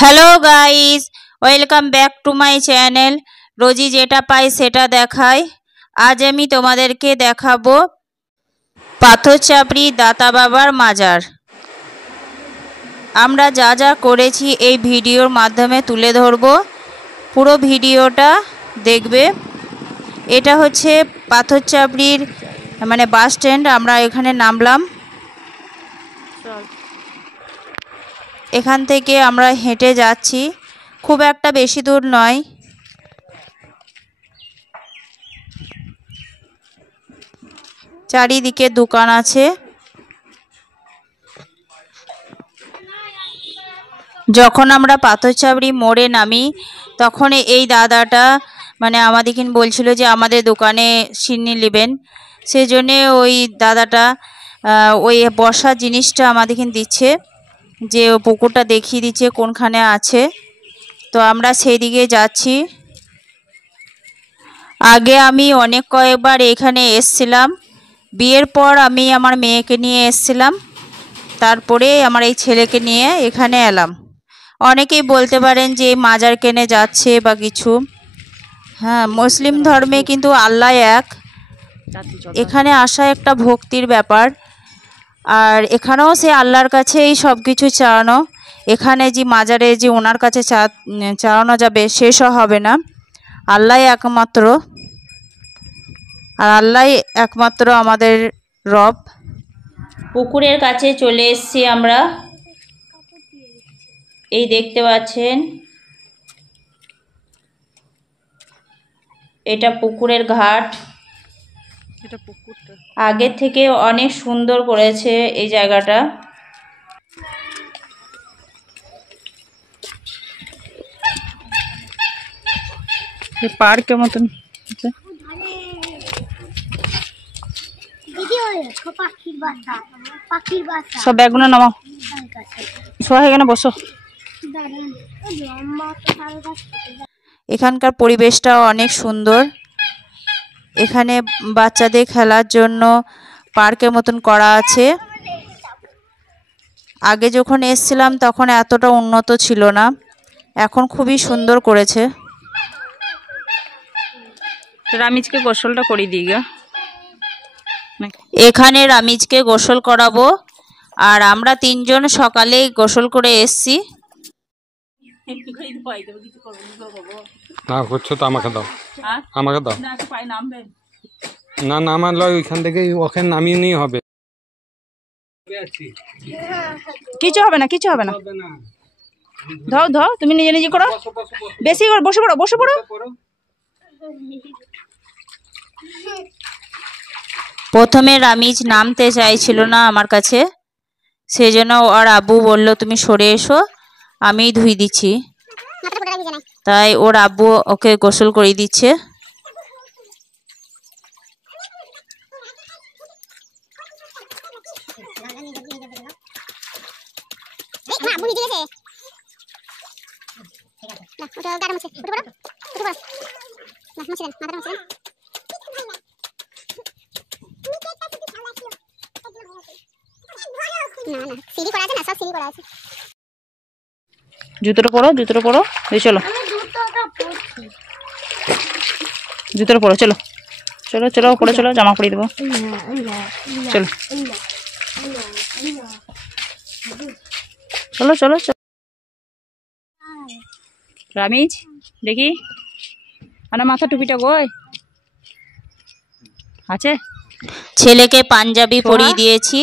Hello guys, welcome back to my channel. রোজি যেটা পাই সেটা দেখায়। আজ আমি তোমাদেরকে দেখাবো পাথরচাপড়ি দাতা বাবার মাজার। আমরা যা যা করেছি এই ভিডিওর মাধ্যমে তুলে ধরবো, পুরো ভিডিওটা দেখবে। এটা হচ্ছে পাথরচাপড়ির বাস স্ট্যান্ড। আমরা এখানে নামলাম। এখান থেকে আমরা হেঁটে যাচ্ছি, খুব একটা বেশি দূর নয়। চারিদিকে দোকান আছে। যখন আমরা পাথরচাপড়ি মোড়ে নামি তখন এই দাদাটা আমাদেরকে বলছিল যে আমাদের দোকানে সিন্নি নেবেন। সেই জন্যে ওই দাদাটা ওই বসার জিনিসটা আমাদেরকে দিচ্ছে, যে পুকুরটা দেখিয়ে দিচ্ছে কোনখানে আছে। তো আমরা সেই দিকে যাচ্ছি। আগে আমি অনেক কয়েকবার এখানে এসছিলাম। বিয়ের পর আমি আমার মেয়েকে নিয়ে এসছিলাম, তারপরে আমার এই ছেলেকে নিয়ে এখানে এলাম। অনেকেই বলতে পারেন যে মাজার কেনে যাচ্ছে বা কিছু। হ্যাঁ, মুসলিম ধর্মে কিন্তু আল্লাহ এক। এখানে আসা একটা ভক্তির ব্যাপার। আর এখানেও সে আল্লাহর কাছেই সব কিছু চাওয়ানো। এখানে যে মাজারে যে ওনার কাছে চাওয়ানো যাবে শেষও হবে না। আল্লাহ একমাত্র, আর আল্লাহ একমাত্র আমাদের রব। পুকুরের কাছে চলে এসেছি আমরা। এই দেখতে পাচ্ছেন, এটা পুকুরের ঘাট। আগের থেকে অনেক সুন্দর করেছে এই জায়গাটা। পার্কের মতন সব ব্যাগগুলো নামাও, সবাই এখানে বসো। এখানকার পরিবেশটাও অনেক সুন্দর। এখানে বাচ্চাদের খেলার জন্য পার্কের মতন করা আছে। আগে যখন এসেছিলাম তখন এতটা উন্নত ছিল না, এখন খুবই সুন্দর করেছে। রামিজকে গোসলটা করিয়ে দিই গা। এখানে রামিজকে গোসল করাবো। আর আমরা তিনজন সকালে গোসল করে এসছি। না করছো তো আমাকে দাও, আমাকে দাও। না নামালে ওইখান থেকে ওখানে নামিয়ে নিয়ে হবে। কিছু হবে না, কিছু হবে না। ধর ধর, তুমি নিজে নিজে করো। বেশি করে বসে পড়ো, বসে পড়ো। প্রথমে রামিজ নামতে চাইছিল না আমার কাছে, সেই জন্য ওর আব্বু বলল তুমি সরে এসো, আমি ধুই দিচ্ছি। তাই ওর আব্বু ওকে গোসল করিয়ে দিচ্ছে। জুতোটা পরো, জুতোটা পরো, চলো জুতোটা পরো, চলো চলো চলো পরে চলো, জামা পরিয়ে দেবো, চলো চলো চলো চলো। রামিজ দেখি আমার মাথা টুপিটা গোয় আছে। ছেলেকে পাঞ্জাবি পরিয়ে দিয়েছি,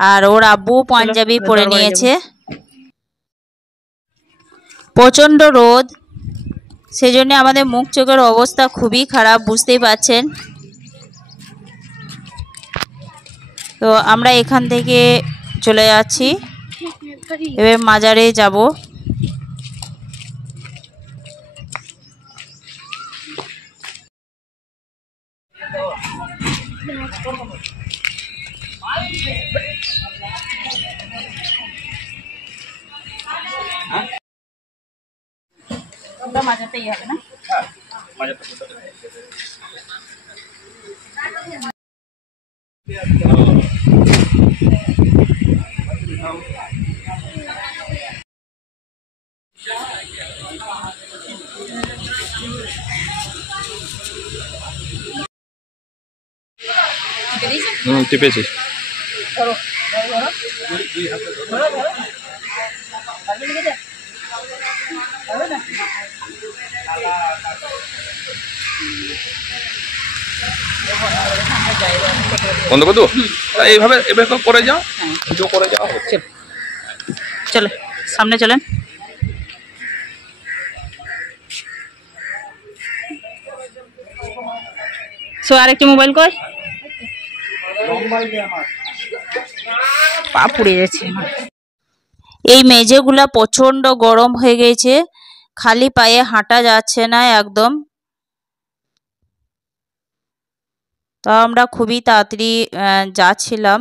আর ওর আব্বু পাঞ্জাবি পরে নিয়েছে। প্রচণ্ড রোদ, সেজন্য আমাদের মুখ চোখের অবস্থা খুবই খারাপ, বুঝতেই পারছেন। তো আমরা এখান থেকে চলে যাচ্ছি, এবার মাজারে যাব। মাজারটা ইয়ে হবে না। টিপেছি। বন্ধ করে দেবো, এইভাবে এবার করে যাও, করে যাওয়া হচ্ছে। চলো সামনে চলেন। আরেকটি মোবাইল কই, পা পুড়ে যাচ্ছে। এই মেঝেগুলা প্রচন্ড গরম হয়ে গেছে, খালি পায়ে হাঁটা যাচ্ছে না একদম। তো আমরা খুবই তাড়াতাড়ি যাচ্ছিলাম।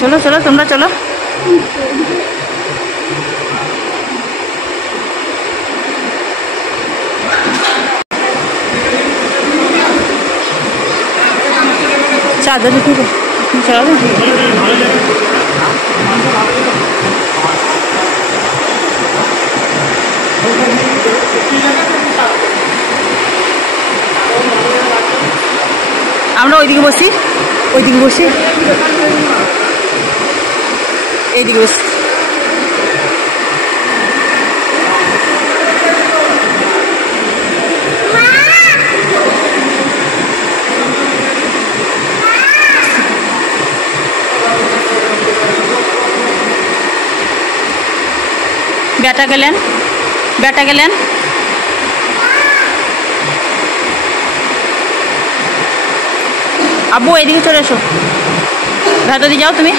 চলো চলো তোমরা চলো। চাদর চলো। আমরা ওইদিকে বসি, ওইদিকে বসি, এইদিকে বসি। বেটা গেলেন, বেটা গেলেন। আব্বু এইদিকে চলে এসো, ভেতর দিয়ে যাও তুমি।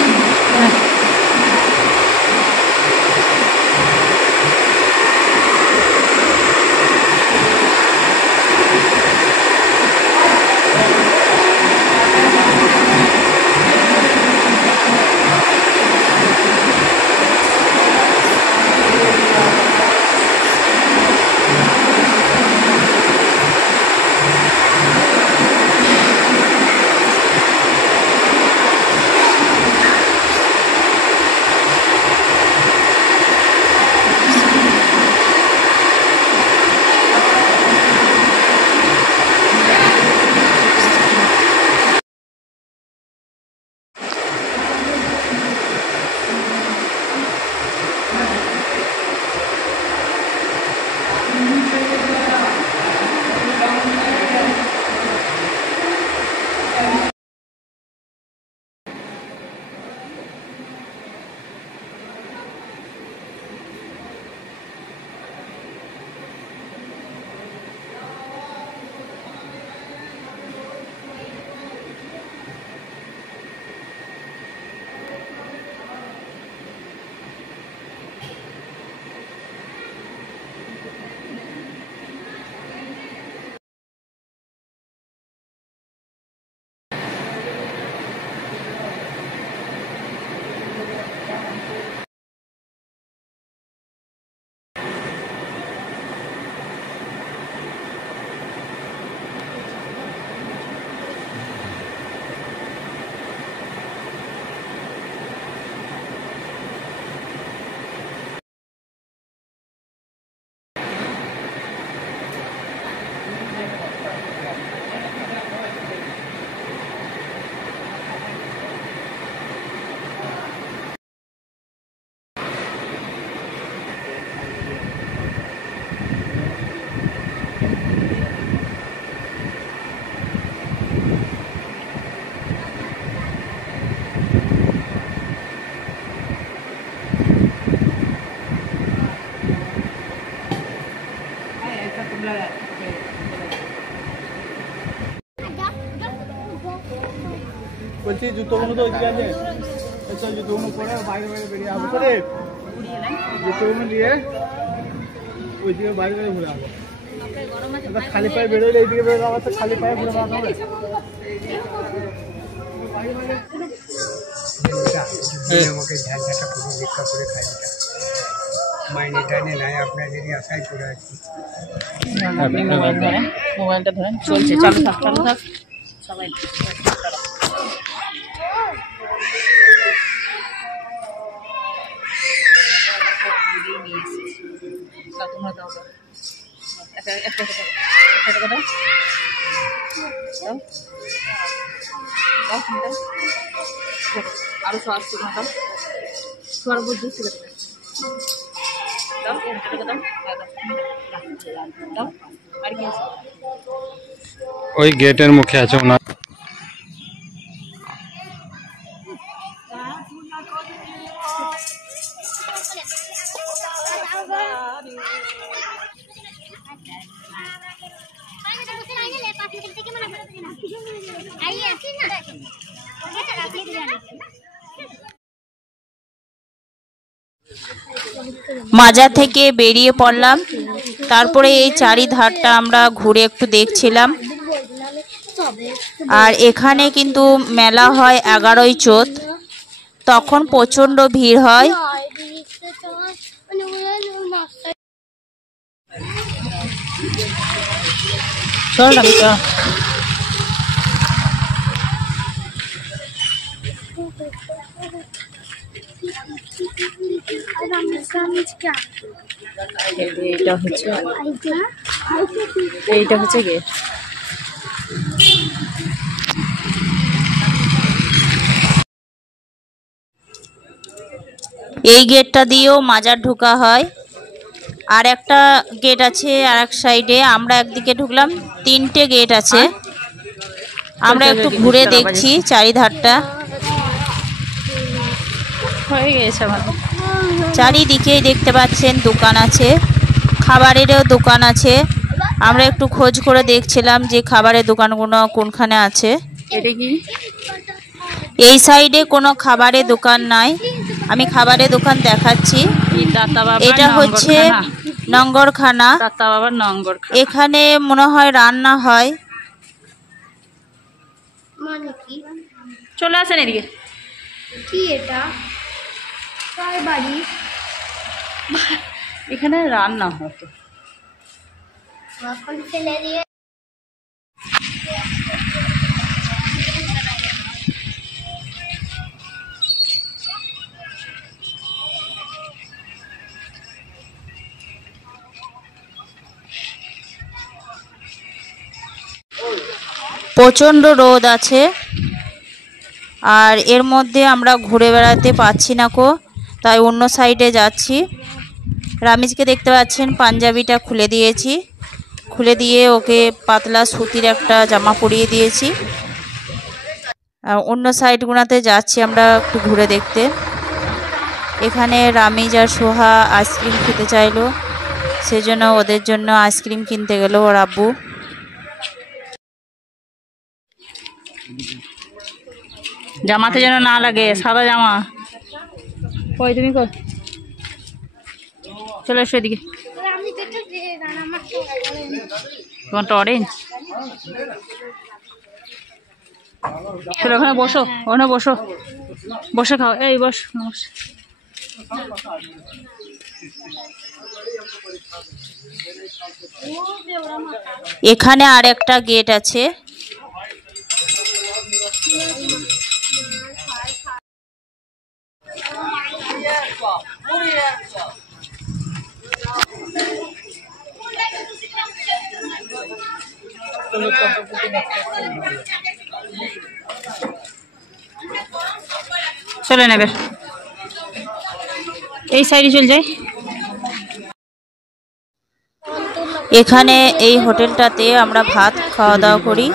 আসছি, জুতোগুলো তো ওইদিকে আছে, জুতোগুলো পরে বাইরে বাইরে বেরিয়ে আসবো, জুতোগুলো দিয়ে ওইদিকে বাইরে বাইরে ঘুরে আসবো। খালি পায়ে বেরোলে এইদিকে বেরোলে আমার তো খালি পায়ে ঘুরে আসতে হবে। আমাকে ঝালটা পুরো ভিক্ষা করে খাই, মাইনে টাইনে নাই, আপনার যদি আশাই করে আছি। মোবাইলটা ধরেন, চলছে, চালু থাক সবাই। আরো আসছে বুদ্ধি ছিল। ওই গেটের মুখে আছে ওনার। মাজার থেকে বেরিয়ে পড়লাম, তারপরে এই চারিধারটা আমরা ঘুরে একটু দেখছিলাম। আর এখানে কিন্তু মেলা হয় 11ই চৈত, তখন প্রচন্ড ভিড় হয়। এইটা হচ্ছে গেট। এই গেটটা দিয়েও মাজার ঢোকা হয়। আর একটা গেট আছে আর এক সাইডে, আমরা একদিকে ঢুকলাম, 3টে গেট আছে। আমরা একটু ঘুরে দেখছি চারিধারটা। হয়ে গেছে আমাদের। চারিদিকেই দেখতে পাচ্ছেন দোকান আছে, খাবারেরও দোকান আছে। আমরা একটু খোঁজ করে দেখছিলাম যে খাবারের দোকানগুলো কোনখানে আছে। এটা কি? এই সাইডে কোনো খাবারের দোকান নাই, আমি খাবারের দোকান দেখাচ্ছি। এটা হচ্ছে নঙ্গরখানা। এখানে মনে হয় রান্না হয়। চলে আসেন এদিকে। কি এটা? কার বাড়ি? এখানে রান্না হতো। এখন ফেলে দিয়ে প্রচণ্ড রোদ আছে, আর এর মধ্যে আমরা ঘুরে বেড়াতে পাচ্ছি না কো, তাই অন্য সাইডে যাচ্ছি। রামিজকে দেখতে পাচ্ছেন পাঞ্জাবিটা খুলে দিয়েছি, খুলে দিয়ে ওকে পাতলা সুতির একটা জামা পরিয়ে দিয়েছি। আর অন্য সাইডগুলোতে যাচ্ছি আমরা একটু ঘুরে দেখতে। এখানে রামিজ আর সোহা আইসক্রিম খেতে চাইলো, সেজন্য ওদের জন্য আইসক্রিম কিনতে গেল ওর আব্বু। জামাতে যেন না লাগে, সাদা জামা। কই তুমি কই? চলে এসো এদিকে। তোমারটা অরেঞ্জ। চলো ওখানে বসো, ওখানে বসো, বসে খাও। এই বস। এখানে আর একটা গেট আছে। চলে নেবে, এই সাইডে চলে যাই। এখানে এই হোটেলটাতে আমরা ভাত খাওয়া দাওয়া করি,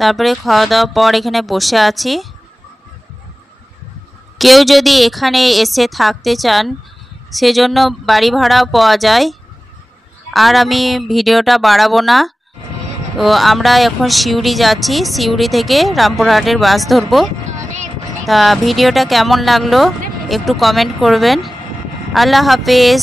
তারপরে খাওয়া দাওয়ার পর এখানে বসে আছি। কেউ যদি এখানে এসে থাকতে চান সেজন্য বাড়ি ভাড়াও পাওয়া যায়। আর আমি ভিডিওটা বাড়াবো না, তো আমরা এখন সিউড়ি যাচ্ছি, সিউড়ি থেকে রামপুরহাটের বাস ধরবো। তা ভিডিওটা কেমন লাগলো একটু কমেন্ট করবেন। আল্লাহ হাফেজ।